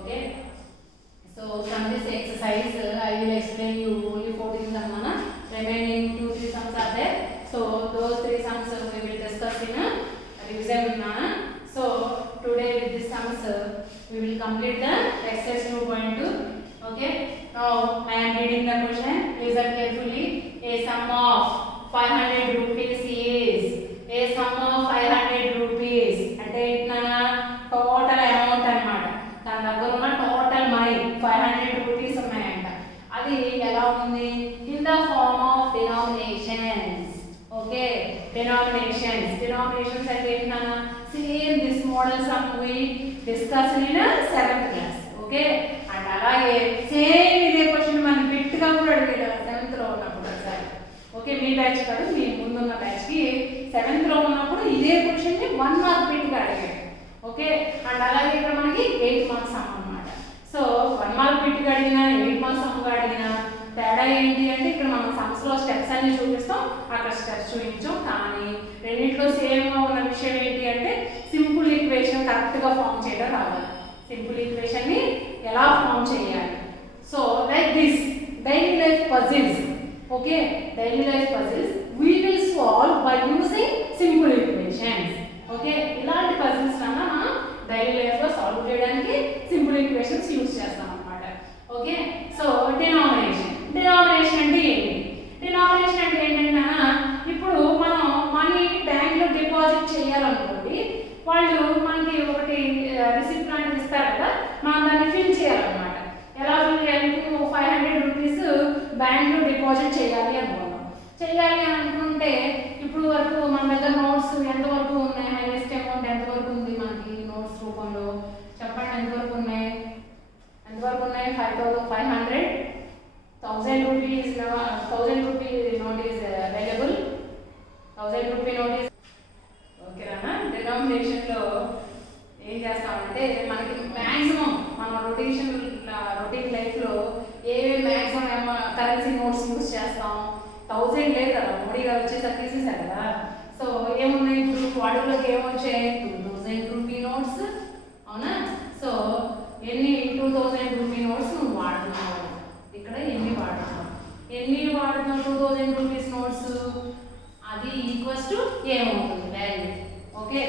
Okay. So from this exercise I will explain you only 14 sums. Remaining 2-3 sums are there. So those 3 sums we will discuss in a revision. So today with this sums we will complete the exercise 2.2. Okay. Now I am reading the question. Listen carefully. A sum of 500 rupees is a sum of 500 rupees. అంటే ఇట్లా total amount అన్నమాట. తన దగ్గర ఉన్న total money 500 rupees ఉన్నాయంట. అది ఎలా ఉంది? In the form of denominations. Okay, denominations అంటే ఏంటన్నా same this model some we discuss in 7th class. Okay, and అలాగే సేమ్ ఇదే క్వశ్చన్ మనం బిట్ గా కూడా అడిగారు 7th లో ఉన్నప్పుడు ఒకసారి. ఓకే, మీ బ్యాచ్ కాదు, మీ ముందున్న బ్యాచ్ కి 7th లో ఉన్నప్పుడు ఇదే క్వశ్చన్ ని 1 మార్క్ బిట్ గా అడిగారు. ఓకే, అండ్ అలాగే ఇక్కడ మనకి 8 మార్క్స్ సమ్ అన్నమాట. సో 1 మార్క్ బిట్ గా అడిగినా 8 మార్క్స్ సమ్ గా అడిగినా తేడా ఏంటి అంటే ఇక్కడ మనం సమ్స్ లో స్టెప్స్ అన్ని చూపిస్తాం, అక్కడ స్టెప్స్ చూపించాం. కానీ రెండిట్లో సేమ్ గా ఉన్న విషయం ఏంటి అంటే సింపుల్ ఈక్వేషన్ కరెక్ట్ గా ఫామ్ చేయడం రావాలి. సింపుల్ ఈక్వేషన్ ని ఎలా ఫామ్ చేయాలి? So like this daily life puzzles. Okay, daily life puzzles we will solve by using simple equations. Okay, ఇలాంటి పజిల్స్ అన్న మనం డైలీ లైఫ్ లో సాల్వ్ చేయడానికి సింపుల్ ఈక్వేషన్స్ యూస్ చేస్తాం అన్నమాట. ఓకే, సో డినామినేషన్ అంటే ఏంటి? డినామినేషన్ అంటే ఏంటంటే ఇప్పుడు మనం మనీ బ్యాంక్ లో డిపాజిట్ చేయాలనుకోండి, వాళ్ళు మనకి ఒకటి రిసిప్ట్ లాంటిది ఇస్తారు కదా, మనం దాన్ని ఫిల్ చేయాలన్నమాట. ఎలా ఫిల్ చేయాలి? 500 రూపీస్ బ్యాంక్ లో డిపాజిట్ చేయాలి అనుకుంటే ఇప్పుడు వరకు మన దగ్గర నోట్స్ ఎంతవరకు ఉన్నాయి? హైయెస్ట్ అమౌంట్ ఎంతవరకు ఉంది మనకి నోట్స్ రూపంలో? చెప్పండి, ఎంతవరకు ఉన్నాయి? 5,500. 1,000 rupees note is available. 1,000 rupee note is ఓకేనా? డినామినేషన్ లో ఏం చేస్తామంటే మనకి మాక్సిమం మన రొటీన్ లైఫ్ లో ఏమేమి మాక్సిమం కరెన్సీ నోట్స్ యూస్ చేస్తాం? 1000 లేదు కదా, మోడీ గారు వచ్చేసరికి తీసేశారు కదా. సో ఏమున్నాయి ఇప్పుడు వాడుకలోకి ఏమొచ్చాయి? 2,000 రూపీ నోట్స్. అవునా? సో ఎన్ని 2,000 రూపీ నోట్స్ నువ్వు వాడుతున్నావు? ఇక్కడ ఎన్ని వాడుతున్నావు 2,000 రూపీస్ నోట్స్? అది ఈక్వల్స్ టు ఏమవుతుంది? వాల్యూ. ఓకే,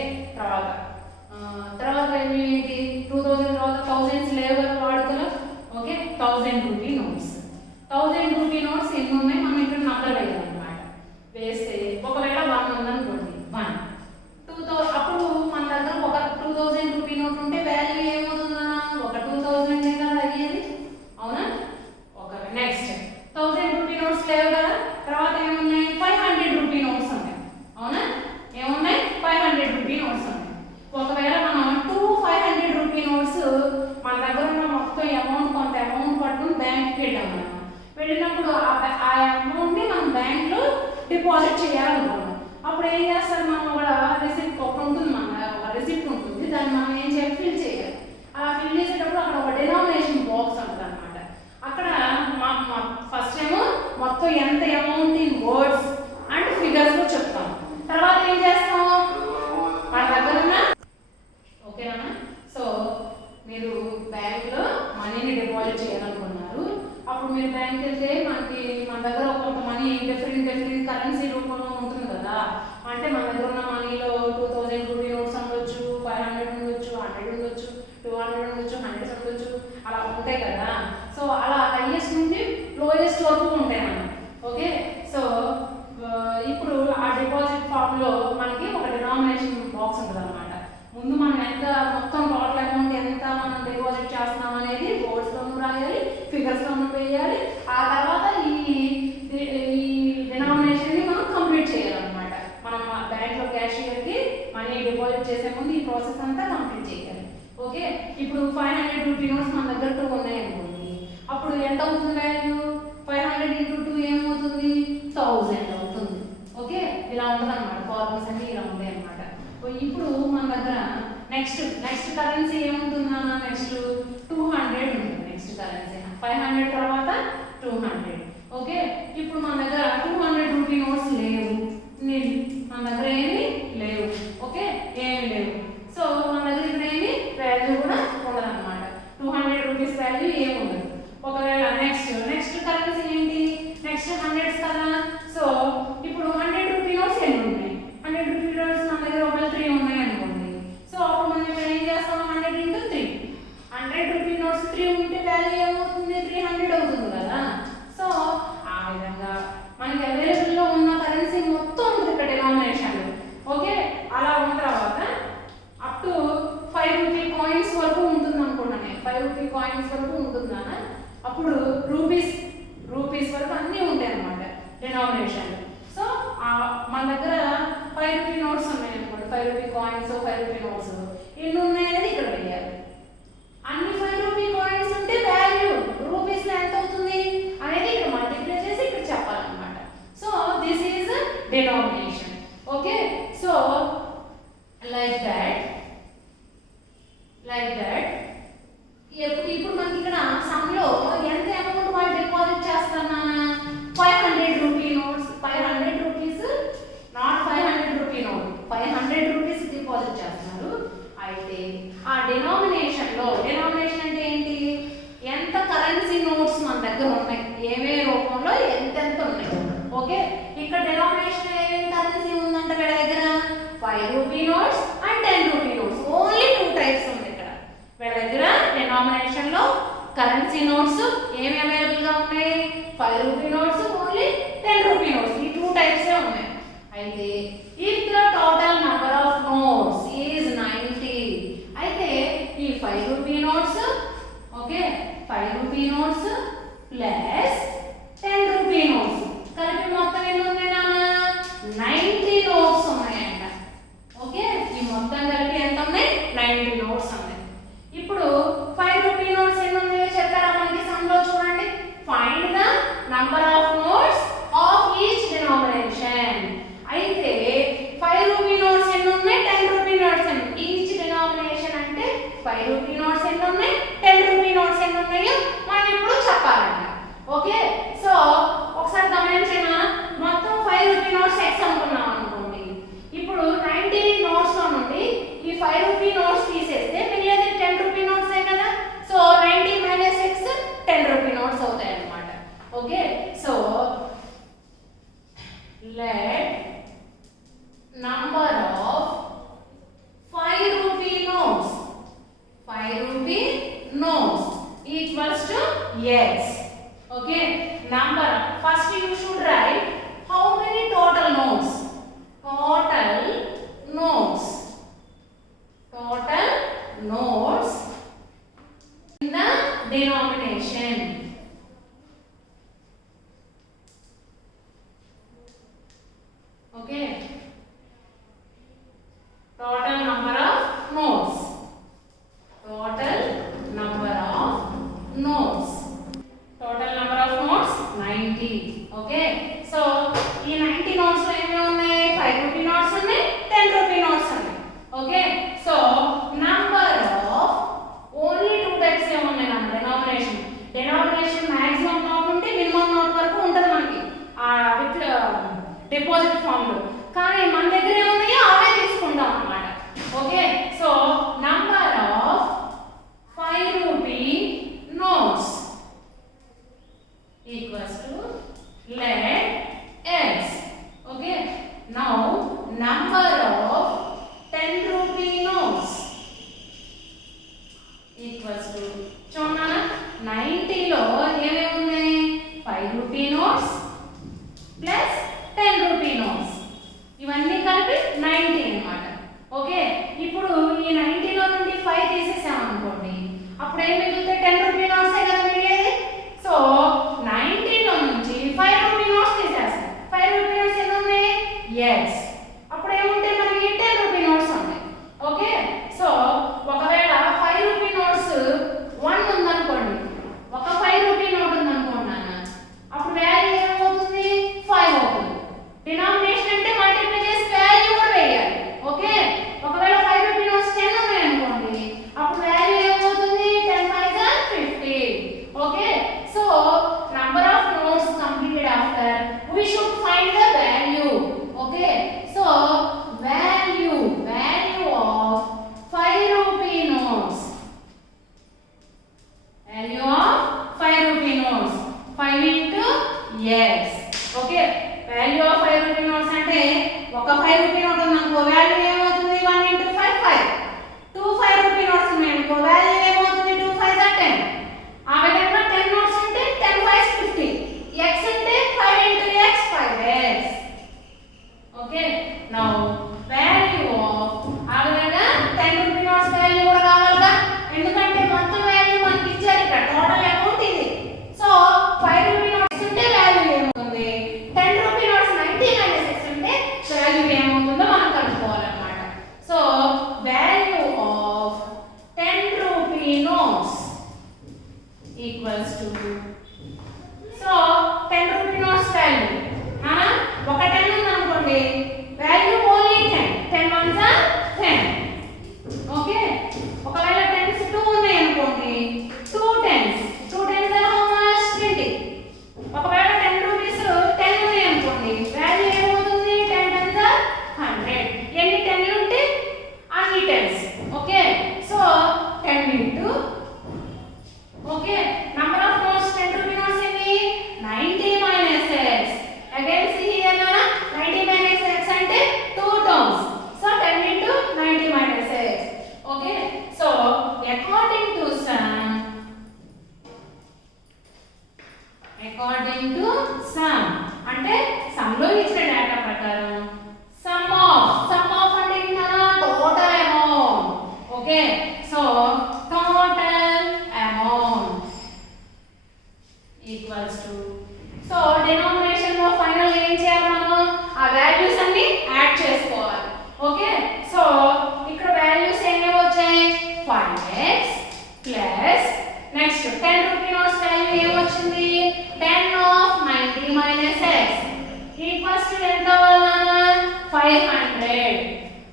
తర్వాత ఏంటి? 2,000 తర్వాత థౌజండ్స్ లేవు కదా వాడుకలో. Okay, 1,000 rupee notes. 1,000 rupee notes ఎన్ని ఉన్నాయి? మనం ఇక్కడ నంబర్ వేయాలన్నమాట. వేస్తే ఒకవేళ 1 ఉందనుకోండి, 1 2,000, అప్పుడు మన దగ్గర ఒక 2,000 రూపీ నోట్ ఉంటే వాల్యూ ఏమవుతుందా? ఒక 2,000 కదా అయ్యేది. అవునా? ఒక నెక్స్ట్ 1,000 రూపీ నోట్స్ లేవు కదా, తర్వాత ఏమున్నాయి? 500 రూపీ నోట్స్ ఉన్నాయి. అవునా? ఏమున్నాయి? 500 రూపీ నోట్స్ ఉన్నాయి. ఒకవేళ మనం 500 రూపీ నోట్స్ మన దగ్గర ఉన్న మొత్తం అమౌంట్ కొంత అమౌంట్ పట్టుకుని బ్యాంక్కి వెళ్ళినప్పుడు ఆ అమౌంట్ ని మనం బ్యాంక్ లో డిపాజిట్ చేయాలనుకున్నాం. అప్పుడు ఏం చేస్తారు? మనం ఒక రిసిప్ట్ ఉంటుంది, ఒక రిసిప్ట్ ఉంటుంది, దాన్ని మనం ఏం చేయాలి? ఫిల్ చేయాలి. అలా ఫిల్ చేసేటప్పుడు అక్కడ ఒక డినామినేషన్ బాక్స్ ఉంటుంది అన్నమాట. అక్కడ ఫస్ట్ ఏమో మొత్తం ఎంత amount in words and figures లో చెప్తాం. తర్వాత ఏం చేస్తాం? మన దగ్గర ఉన్న ఓకేనా? సో మీరు బ్యాంక్ లో మనీని డిపాజిట్ చేయాలనుకున్నారు. అప్పుడు మీరు బ్యాంక్ వెళ్తే మన దగ్గర కొంత మనీ డిఫరెంట్ కరెన్సీ రూపంలో ఉంటుంది కదా. అంటే మన దగ్గర ఉన్న మనీలో 2,000 రూపీ నోట్స్ ఉండొచ్చు, 500 ఉండొచ్చు, 100 ఉండొచ్చు, 200 ఉండొచ్చు, 100 ఉండొచ్చు, అలా ఉంటాయి కదా. సో అలా హైయెస్ట్ నుండి లోయెస్ట్ వరకు ఉంటాయి మనం. ఓకే, సో ఇప్పుడు ఆ డిపాజిట్ ఫామ్ లో మనకి ఒక డినామినేషన్ బాక్స్ ఉంటుంది అన్నమాట. ముందు మనం ఎంత మొత్తం టోటల్ అమౌంట్ ఎంత మనం డిపాజిట్ చేస్తున్నాం అనేది వర్డ్స్ లోనూ రాయాలి, ఫిగర్స్ లోనూ వేయాలి. ఆ తర్వాత ఈ డినామినేషన్ ని మనం కంప్లీట్ చేయాలన్నమాట. మనం బ్యాంక్ లో క్యాషియర్ కి మనీ డిపాజిట్ చేసే ముందు ఈ ప్రాసెస్ అంతా కంప్లీట్ చేయాలి. ఓకే, ఇప్పుడు 500 రూపీ నోట్స్ మన దగ్గర 2 ఉన్నాయి అనుకోండి, అప్పుడు ఎంత అవుతుంది వాల్యూ? 500 × 2 ఏమవుతుంది? 1,000 అవుతుంది. ఓకే, ఇలా ఉంటుంది అన్నమాట. ఫార్ములాస్ అన్ని ఇలా ఉంటాయి అన్నమాట. ఇప్పుడు మన దగ్గర నెక్స్ట్ కరెన్సీ ఏముంటుందా? నెక్స్ట్ 200 ఉంటుంది. నెక్స్ట్ కరెన్సీ 500 తర్వాత 200. ఓకే, ఇప్పుడు మన దగ్గర 200 రూపీ నోట్స్ లేవు, మన దగ్గర ఏమి లేవు. ఓకే, ఏమి లేవు. సో మన దగ్గర ఇక్కడ ఏమి వాల్యూ కూడా ఉండదు అన్నమాట. 200 రూపీ కాయిన్స్ 5 రూపీ నోట్స్ ఎన్ని ఉన్నాయి అనేది ఇక్కడ వేయాలి. అన్ని 5 రూపీ కాయిన్స్ ఉంటే వాల్యూ రూపీస్ లో ఎంత అవుతుంది అనేది ఇక్కడ మల్టిప్లై చేసి ఇక్కడ చెప్పాలన్నమాట. So this is denomination. Okay, so like that ఇప్పుడు మనకి ఇక్కడ సమ్ లో ఎంత అమౌంట్ వాళ్ళు డిపాజిట్ చేస్తారన్నా 500 rupee notes, 500 rupees, not 500 rupee note, 500 rupees deposit చేస్తున్నారు. అయితే ఆ డినామినేషన్ లో, డినామినేషన్ అంటే ఏంటి, ఎంత కరెన్సీ నోట్స్ మన దగ్గర ఉన్నాయి, ఏమే రూపంలో ఎంతెంత ఉన్నాయి. ఓకే, ఇక్కడ డినామినేషన్ ఏమేమి కరెన్సీ ఉందంటే వీళ్ళ దగ్గర 5 rupee notes and 10 rupee notes, only 2 types ఉంది ఇక్కడ వీళ్ళ దగ్గర. డినామినేషన్ లో కరెన్సీ నోట్స్ ఏమి అవైలబుల్ గా ఉన్నాయి, 5 rupee notes, only 10 rupee notes, ఈ 2 టైప్స్ ఏ ఉన్నాయి. అయితే if the total number of notes is 90, అయితే ఈ 5 rupee notes, okay 5 rupee notes plus 10 rupee notes కలిపి మొత్తం ఎన్ని ఉన్నాయి నాన్న, 90 నోట్స్ ఉన్నాయంట. ఓకే, ఈ మొత్తం కలిపి ఎంత ఉన్నాయి, 90 నోట్స్ ఉన్నాయి. ఇప్పుడు 5 రూపీ నోట్స్ ఎన్ని ఉన్నాయో చెప్పారా మనకి సమ్ లో, చూడండి. Find the number of notes of each denomination. అయితే 5 రూపీ నోట్స్ ఎన్ని ఉన్నాయి, 10 రూపీ నోట్స్ ఎన్ని, ఈచ్ డినామినేషన్ అంటే 5 రూపీ నోట్స్ ఎన్ని ఉన్నాయి, 10 రూపీ నోట్స్ ఎన్ని ఉన్నాయో మనం ఇప్పుడు చెప్పాలంట. ఓకే, సో ఒకసారి గమనించనా, మొత్తం 5 రూపీ నోట్స్ ఎక్స్ అనుకున్నాం అనుకోండి. ఇప్పుడు 90 నోట్స్ లో నుండి ఈ 5 రూపీ నోట్స్ తీసేస్తే మిగిలేది 10 రూపీ నోట్స్ ఏ కదా. So 90 minus X 10 rupee notes అవుతాయి అన్నమాట. Okay, so let number of 5 rupee notes, 5 rupee notes equals to x. Okay, number, first you should write how many total notes, total notes in the denomination. Okay, total number of notes, total number of notes, total number of notes 90. Okay, so ఈ 90 notes లో ఏమేమి ఉన్నాయి, 5 rupee notes ఉన్నాయి, 10 rupee notes ఉన్నాయి. Okay, so number of only 2 types ఏ ఉన్నాయి నా denomination. Denomination maximum note నుండి minimum note వరకు ఉంటది మనకి ఆ విత్ డిపాజిట్ ఫామ్ లో, కానీ మన దగ్గర ఏమున్నాయో అవే తీసుకుంటాం అన్నమాట. Okay, so number of 5 rupee notes equals to let x. Okay, now number of 10 rupee notes equals to, చూడనా 90 లో ఏమేమి ఉన్నాయి, 5 rupee notes plus 10 rupee notes, ఇవన్నీ కలిపి 90 అన్నమాట. ఓకే, ఇప్పుడు ఈ 90 లో నుండి 5 తీసేసాం అనుకోండి, అప్పుడు ఏం మిగులుతాయి, 10 రూపీ నోట్స్ ఏ కదా మిగిలేది. సో 90 లో నుంచి 5 రూపీ నోట్స్ తీసేస్తాం, 5 రూపీ నోట్స్ ఎన్ని ఉన్నాయి, x, అప్పుడు ఏముంటాయి మనకి 10 రూపీ నోట్స్ ఉంటాయి. ఓకే, సో ఒకవేళ 5 రూపీ నోట్స్ 1 ఉందనుకోండి, ఒక 5 రూపీ నోట్ ఉందనుకోండి నాన్న, అప్పుడు వాల్యూ ఏమవుతుంది, 5 అవుతుంది. డినామినేషన్ అంటే మల్టిప్లై చేసి వాల్యూ కూడా వేయాలి. ఓకే, ఒకవేళ 5 రూపీ నోట్స్ 10 ఉన్నాయి అనుకోండి, అప్పుడు వాల్యూ ఏమవుతుంది, 10 5 50. Okay, so number of notes completed after we should find the value. Okay, so value of 5 rupee notes, value of 5 rupee notes, 5 into x. Okay, value of 5 rupee notes అంటే ఒక 5 rupee note ఉందనుకో, value ఏమవుతుంది, 1 into 5 5. 2 5 rupee notes ఉన్నాయనుకో, value ఏమవుతుంది, 2 5 10. ఆ విధంగా 10 notes ఉంటే 10 5 50, x అంటే 5 into x 5x. Okay, now value of, ఆ విధంగా 10 రూపీ నోట్స్ వాల్యూ కూడా కావాలిగా, ఎందుకంటే మొత్తం వాల్యూ మనకి ఇచ్చారు ఇక్కడ, టోటల్ అమౌంట్ ఇది. సో 5 రూపీ నోట్స్ ఉంటే వాల్యూ ఏమవుతుంది, 10 రూపీ నోట్స్ 90 మైనస్ x ఉంటే వాల్యూ ఏమవుతుందో మనం కనుక్కోవాలన్నమాట. సో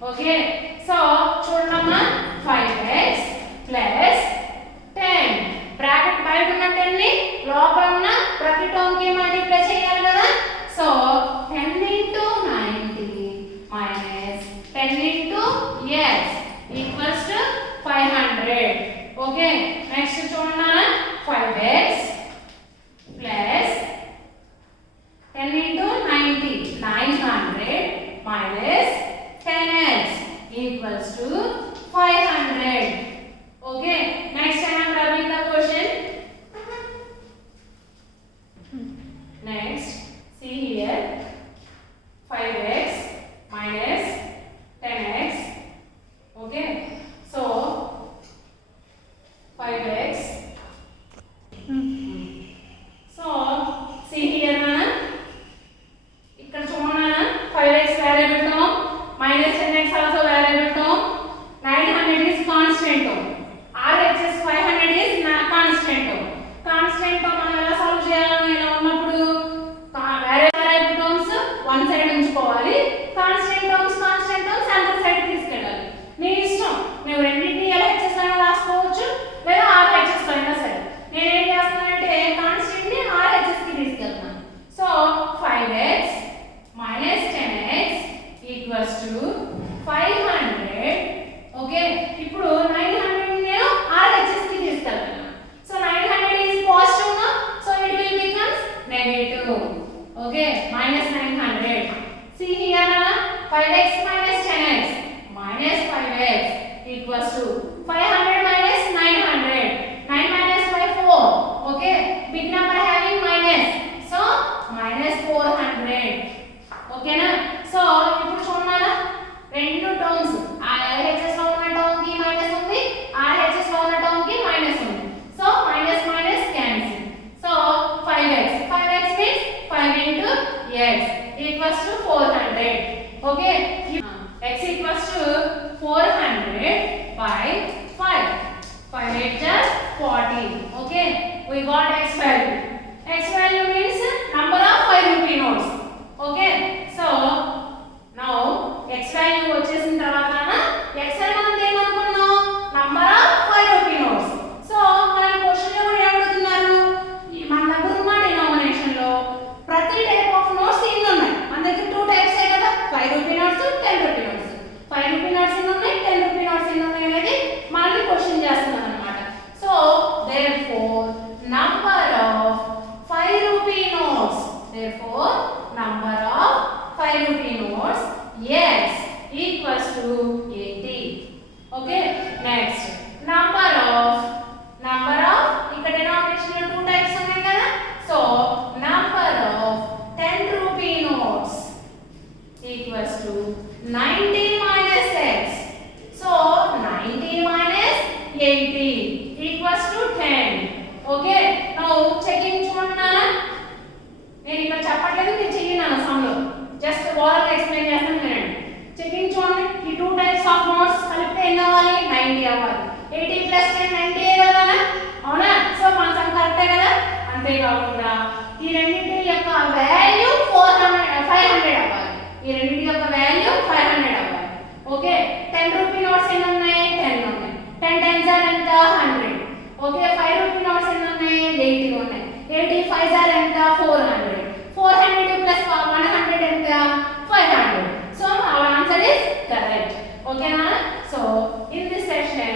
ఓకే సో చూడమ్మా 5x ప్లస్ 10 బ్రాకెట్ బయట ఉన్న 10 ని లోపల ఉన్న ప్రతి టర్మ్ కి మల్టిప్లై చేయాలి కదా so 10 into 90 minus 10 into x equals to 500 okay next చూడన్నా 5x plus 10 into 90 900 minus 10x equals to 500 okay next I am rubbing the question next see here 5x minus 10x okay so 5x so see here na ikkada chudana 5x variable term minus 10x also variable term 900 is constant term RHS 500 is constant term మనం ఎలా solve చేయాలని ఇలా ఉన్నప్పుడు variable terms one side ఉంచుకోవాలి constant terms other side తీసుకెళ్ళాలి మీ ఇష్టం మీరు రెండింటిని LHS లో రాసుకోవచ్చు లేదా RHS లో అయినా సరే నేను ఏం చేస్తానంటే కాన్స్టెంట్ ని RHS కి తీసుకెళ్తాను so 5x minus 10x equals to 500 okay ఇప్పుడు 900 నేను RHS కి తీసుకెళ్తాను so 900 is positive now so it will becomes negative okay minus 900 see here na 5x minus 10x minus 5x equals to 500 minus 900 9 minus 5 4 okay big number having minus so minus 400 okay na so ఇప్పుడు చూడనా రెండు terms ఆ LHS లో ఉన్న term కి minus ఉంది RHS లో ఉన్న టర్మ్ కి మైనస్ ఉంది so minus minus cancel so 5x means 5 into x equals to 400 okay x equals to 400 by 5 5 8 just 40 okay we got x value means number of 5 rupee notes okay so now x value వచ్చేసిన తర్వాత x అని మనం ఏమనుకున్నాం number of 5 rupee notes so మనం question లో కూడా ఏమడుగుతున్నారు మన దగ్గర ఉన్న డినామినేషన్ లో ప్రతి టైప్ ఆఫ్ నోట్స్ ఎన్ని ఉన్నాయి మన దగ్గర టూ టైప్స్ కదా 5 rupee notes 10 rupee notes 5 rupee notes ఎన్ని ఉన్నాయి 10 రూపీ నోట్స్ ఎన్ని ఉన్నాయి అనేది మనల్ని క్వశ్చన్ చేస్తున్నారు అన్నమాట so therefore number of 5 rupee notes therefore number of 5 rupee notes yes equals to 80 okay next number of ఇక్కడ denomination లో two types ఉన్నాయి కదా so number of 10 rupee notes equals to 90 minus x so 90 minus 80 equals to 10 okay now checking చూడన్నా నేను ఇక్కడ చెప్పట్లేదు మీరు చెయ్యనా some లో జస్ట్ ఓవరాల్ ఎక్స్ప్లెయిన్ చేస్తాను వినండి చెకింగ్ చూడండి ఈ టూ టైప్స్ ఆఫ్ నోట్స్ కలిపితే ఎన్ని అవ్వాలి 90 అవ్వాలి 80 ప్లస్ 10 90 కదా అవునా సో మన సమ్ కరెక్టే కదా అంతే కాకుండా ఈ రెండింటి యొక్క వాల్యూ 500 అవ్వాలి ఈ రెండింటి యొక్క వాల్యూ 500 అవ్వాలి ఓకే 10 రూపీ నోట్స్ ఎన్ని ఉన్నాయి 10 ఉన్నాయి 10 టైమ్స్ ఆర్ ఎంత 100 ఓకే 5 రూపీ నోట్స్ ఎన్ని ఉన్నాయి 80 ఉన్నాయి 80 5 ఆర్ ఎంత 400 400 plus 100 ఎంత 500 so our answer is correct okay na so in this session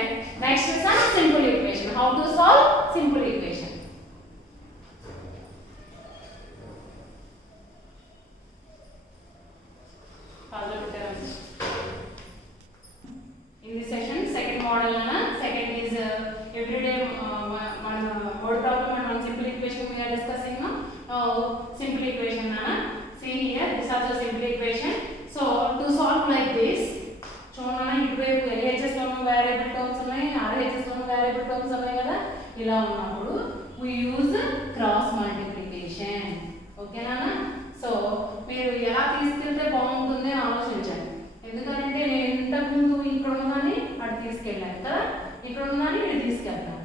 next is a simple equation how to solve simple equation in this session second model na second is everyday one word problem and one simple equation we are discussing now simple equation na see here this is the simple equation so to solve like this చూడనా ఇటువైపు LHS లో variable terms ఉన్నాయి RHS లో variable terms ఉన్నాయి కదా ఇలా ఉన్నప్పుడు we use cross multiplication ఓకేనా సో మీరు ఎలా తీసుకెళ్తే బాగుంటుంది అని ఆలోచించండి ఎందుకంటే నేను ఇంతకు ముందు ఇక్కడ ఉన్నదాన్ని అటు తీసుకెళ్ళాను కదా ఇక్కడ ఉన్నదాన్ని నేను తీసుకెళ్తాను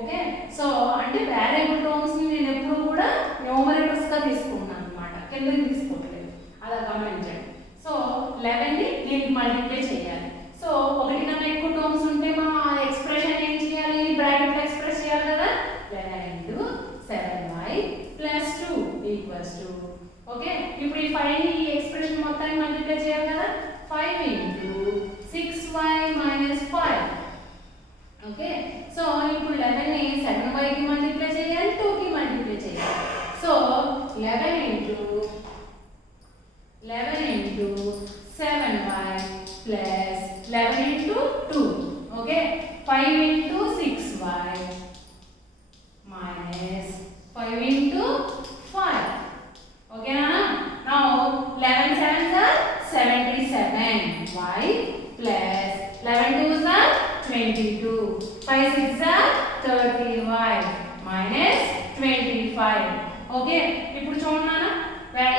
ఓకే సో అంటే వేరియబుల్ టర్మ్స్ ని నేను ఎప్పుడు కూడా న్యూమరేటర్స్ గా తీసుకుంటాను అన్నమాట కిందకి తీసుకోవట్లేదు అలా గమనించండి సో 11 ని దీనికి multiply 5 into 6y minus 5. Okay, so ఇప్పుడు 11 ని 7y కి మల్టిప్లై చేయాలి, 2 కి మల్టిప్లై చేయాలి. So 11 into 7y plus 11 into 2. Okay, 5 into 6y minus 5 into 5. Okay, now 11 sevens are 77y plus 11 twos are 22. 5 6 are 30y minus 25. Okay, ఇప్పుడు చూడండి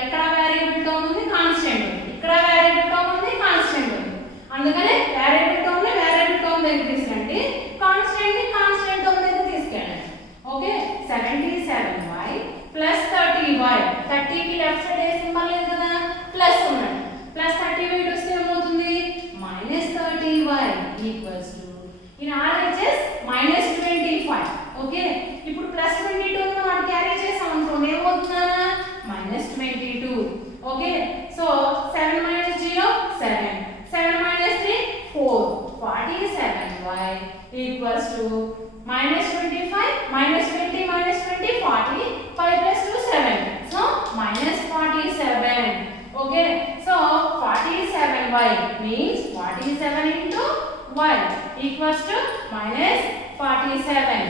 ఇక్కడ variable term ఉంది, కాన్స్టెంట్ ఉంది. ఇక్కడ వేరియబుల్ టర్మ్ ఉంది, కాన్స్టెంట్ ఉంది. అందుకనే వేరియబుల్ టర్మ్ ని వేరియబుల్ టర్మ్ దగ్గర తీసుకెళ్ళండి, కాన్స్టెంట్ ని కాన్స్టెంట్ టర్మ్ దగ్గర తీసుకెళ్ళండి. Okay, 77y plus 30y. 30 కి లెఫ్ట్ సైడ్ ఏ సింబల్ లేదు కదా, ప్లస్ ఉన్నది. ప్లస్ 30y వస్తే ఏమవుతుంది, minus 30y equals to in RHS minus 25. Okay, ఇప్పుడు ప్లస్ 22 ని మనం క్యారీ చేసాం అనుకోండి, ఏమవుతుందా, minus 22. Okay, so 7 minus 0 7, 7 minus 3 4, 47y equals to minus 25 minus 20 minus 20 40, 5 plus 2 7, so minus 47. Okay, so 47y means 47 into y equals to minus 47.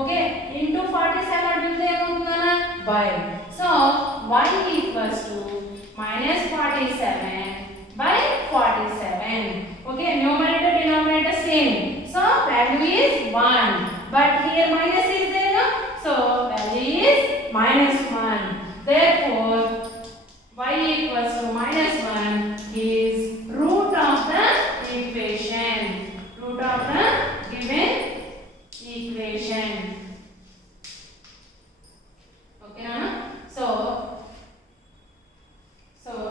Okay, into 47 అంటే ఏమవుతుందన్నా by. So y equals to minus 47 by 47. Okay, numerator denominator same. So value is 1. But here minus is there, no? So value is minus 1. Therefore y equals to minus 1 is root of the equation. Root of the given equation. Okay, Nana? So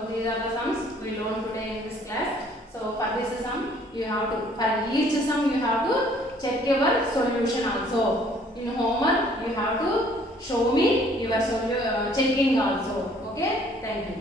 these are the sums we learned today in this class. So for this sum you have to, for each sum you have to check your solution also. In homework you have to show me your checking also. Okay, thank you.